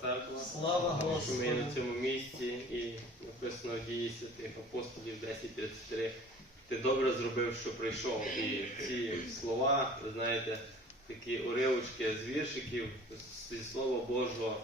церква. Слава Що ми на цьому місці і написано в дії святих апостолів 10.33. Ти добре зробив, що прийшов. І ці слова, ви знаєте, такі уривочки з віршиків, зі Слова Божого,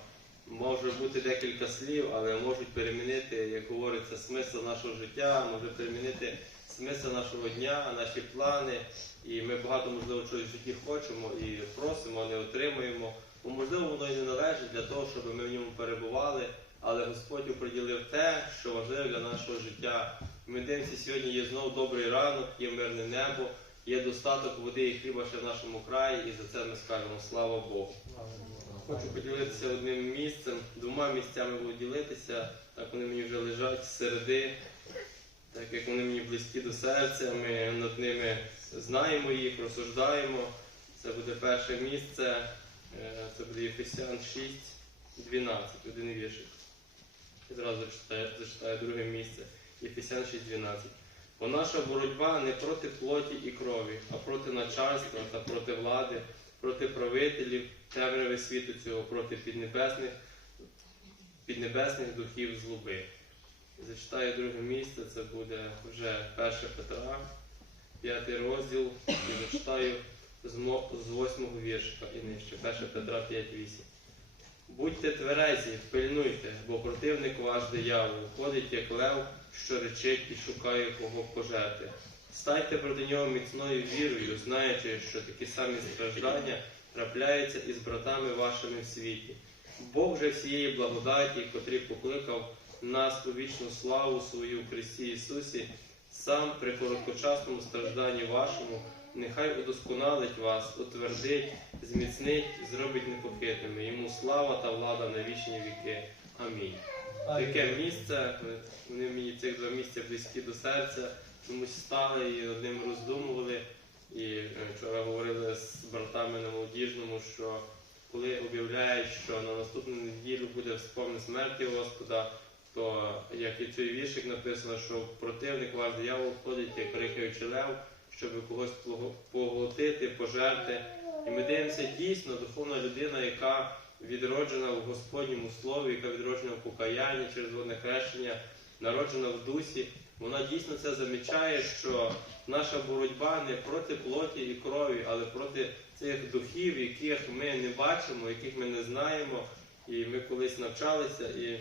може бути декілька слів, але можуть перемінити, як говориться, смисл нашого життя, може перемінити смисл нашого дня, наші плани. І ми багато, можливо, чогось в житті хочемо і просимо, не отримуємо. Можливо, воно і не належить для того, щоб ми в ньому перебували, але Господь оприділив те, що важливо для нашого життя. Ми дивимося, сьогодні є знов добрий ранок, є мирне небо, є достаток води і хліба ще в нашому краї, і за це ми скажемо слава Богу. Хочу поділитися одним місцем, двома місцями буду ділитися, так вони мені вже лежать середи, так як вони мені близькі до серця, ми над ними знаємо їх, розсуждаємо. Це буде перше місце, це буде Єфесян 6, 12, один віршик. І зразу читаю, зачитаю друге місце. Єфесян 6, 12. Бо наша боротьба не проти плоті і крові, а проти начальства та проти влади, проти правителів темряви світу цього, проти піднебесних, піднебесних духів злоби. Зачитаю друге місце, це буде вже 1 Петра, 5 розділ, і зачитаю з мо- 8 віршика і нижче. 1 Петра 5.8. Будьте тверезі, пильнуйте, бо противник ваш диявол ходить, як лев, що речить і шукає кого пожерти. Стайте проти нього міцною вірою, знаючи, що такі самі страждання трапляються із братами вашими в світі. Бог же всієї благодаті, котрий покликав нас у вічну славу свою в Христі Ісусі, сам при короткочасному стражданні вашому, нехай удосконалить вас, утвердить, зміцнить, зробить непохитними. Йому слава та влада на вічні віки. Амінь. Таке місце, вони мені цих два місця близькі до серця, чомусь стали і над ним роздумували. І е, вчора говорили з братами на молодіжному, що коли об'являють, що на наступну неділю буде вспомни смерті Господа, то як і цей віршик написано, що противник ваш диявол ходить, як рихаючи лев, щоб когось поглотити, пожерти. І ми дивимося дійсно духовна людина, яка відроджена в Господньому слові, яка відроджена в покаянні через водне хрещення, народжена в дусі. Вона дійсно це замічає, що наша боротьба не проти плоті і крові, але проти цих духів, яких ми не бачимо, яких ми не знаємо. І ми колись навчалися, і е,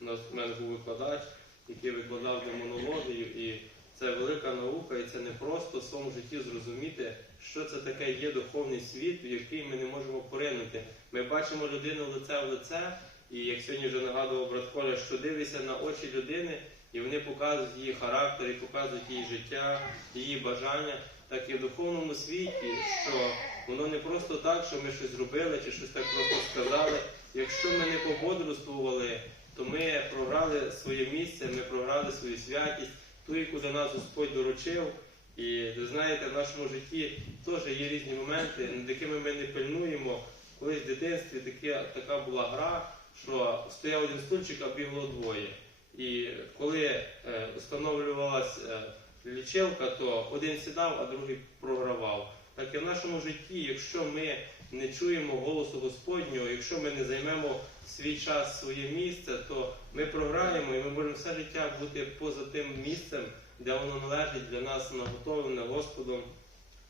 у нас в мене був викладач, який викладав демонологію, і це велика наука, і це не просто в своєму житті зрозуміти, що це таке є духовний світ, в який ми не можемо поринути. Ми бачимо людину лице в лице, і як сьогодні вже нагадував брат Коля, що дивишся на очі людини, і вони показують її характер, і показують її життя, її бажання, так і в духовному світі, що воно не просто так, що ми щось зробили чи щось так просто сказали. Якщо ми не пободрствували, то ми програли своє місце, ми програли свою святість, ту, яку до нас Господь доручив. І ви знаєте, в нашому житті теж є різні моменти, над якими ми не пильнуємо. Колись в дитинстві таке, така була гра, що стояв один стульчик, а бігло двоє. І коли е, встановлювалась е, лічилка, то один сідав, а другий програвав. Так і в нашому житті, якщо ми не чуємо голосу Господнього, якщо ми не займемо свій час, своє місце, то ми програємо і ми можемо все життя бути поза тим місцем, де воно належить для нас наготовлене Господом,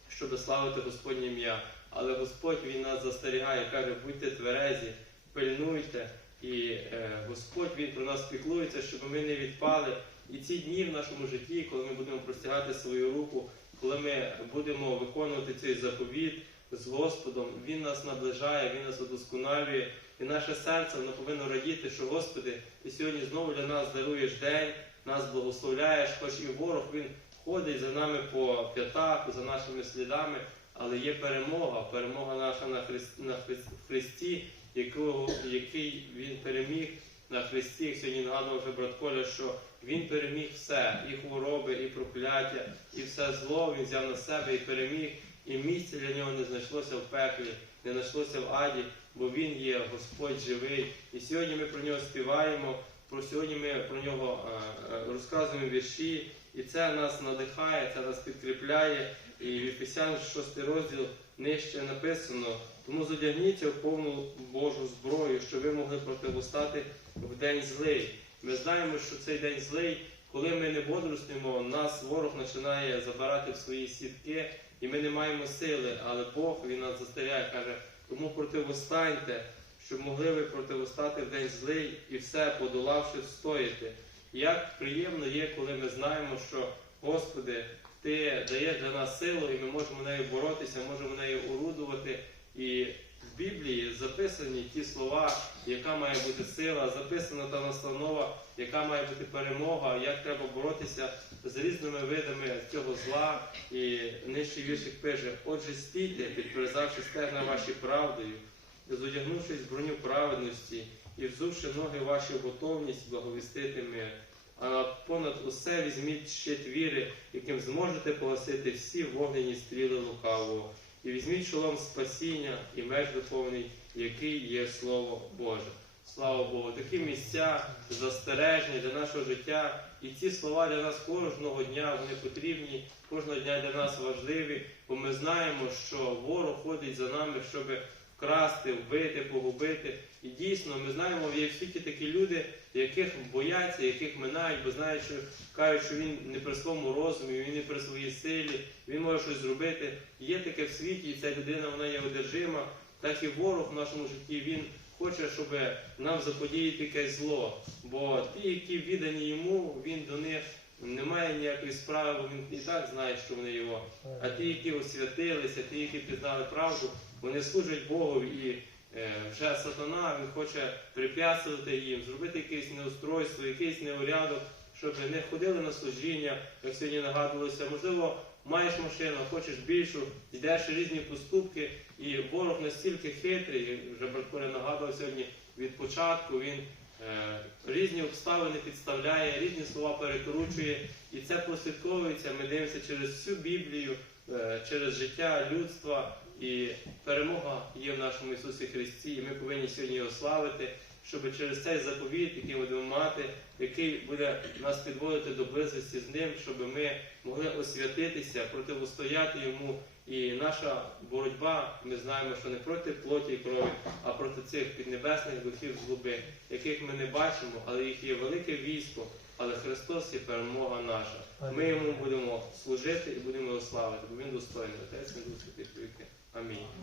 щоб славити Господнє ім'я. Але Господь Він нас застерігає, каже, будьте тверезі, пильнуйте. І е, Господь Він про нас піклується, щоб ми не відпали. І ці дні в нашому житті, коли ми будемо простягати свою руку, коли ми будемо виконувати цей заповіт з Господом, Він нас наближає, Він нас удосконалює. І наше серце воно повинно радіти, що Господи, Ти сьогодні знову для нас даруєш день, нас благословляєш, хоч і ворог він ходить за нами по п'ятах, за нашими слідами, але є перемога, перемога наша на Христі, на Христ- Христі, якого, який Він переміг на Христі. Сьогодні нагадував вже брат Коля, що Він переміг все, і хвороби, і прокляття, і все зло Він взяв на себе і переміг. І місця для нього не знайшлося в пеклі, не знайшлося в аді, бо Він є Господь живий. І сьогодні ми про нього співаємо. Про сьогодні ми про нього е, е, розказуємо вірші, і це нас надихає, це нас підкріпляє. І в Ефесян 6 розділ нижче написано, Тому зодягніться в повну Божу зброю, щоб ви могли противостати в день злий. Ми знаємо, що цей день злий, коли ми не бодрствуємо, нас ворог починає забирати в свої сітки, і ми не маємо сили. Але Бог він нас застеряє, каже, тому противостаньте, щоб могли ви противостати в день злий і все подолавши встояти. Як приємно є, коли ми знаємо, що Господи, Ти даєш для нас силу, і ми можемо нею боротися, можемо нею орудувати. І в Біблії записані ті слова, яка має бути сила, записана та настанова, яка має бути перемога, як треба боротися з різними видами цього зла. І нижчий віршик пише: Отже, стійте, підперезавши стегна ваші правдою, зодягнувшись в броню праведності і взувши ноги ваші в готовність благовістити мир. А понад усе візьміть щит віри, яким зможете погасити всі вогнені стріли лукавого. І візьміть шолом спасіння і меч духовний, який є Слово Боже. Слава Богу, такі місця застережні для нашого життя. І ці слова для нас кожного дня вони потрібні, кожного дня для нас важливі, бо ми знаємо, що ворог ходить за нами, щоб вкрасти, вбити, погубити. І дійсно, ми знаємо, є в світі такі люди, яких бояться, яких минають, бо знають, що кажуть, що він не при своєму розумі, він не при своїй силі, він може щось зробити. Є таке в світі, і ця людина вона є одержима, так і ворог в нашому житті він хоче, щоб нам заподіяти якесь зло. Бо ті, які віддані йому, він до них не має ніякої справи, бо він і так знає, що вони його. А ті, які освятилися, ті, які пізнали правду, вони служать Богу і е, вже сатана він хоче прип'ятствувати їм, зробити якесь неустройство, якийсь неурядок, щоб не ходили на служіння, як сьогодні нагадувалося. Можливо, маєш машину, хочеш більшу, йдеш різні поступки, і ворог настільки хитрий, вже Братколя нагадував сьогодні від початку, він е, різні обставини підставляє, різні слова перекручує, і це прослідковується. Ми дивимося через всю Біблію, е, через життя людства. І перемога є в нашому Ісусі Христі, і ми повинні сьогодні його славити, щоб через цей заповіт, який будемо мати, який буде нас підводити до близості з ним, щоб ми могли освятитися, противостояти йому. І наша боротьба, ми знаємо, що не проти плоті і крові, а проти цих піднебесних духів злоби, яких ми не бачимо, але їх є велике військо. Але Христос є перемога наша. Ми йому будемо служити і будемо його славити, бо він достойний. Отець, Він Дух Святий, Амінь.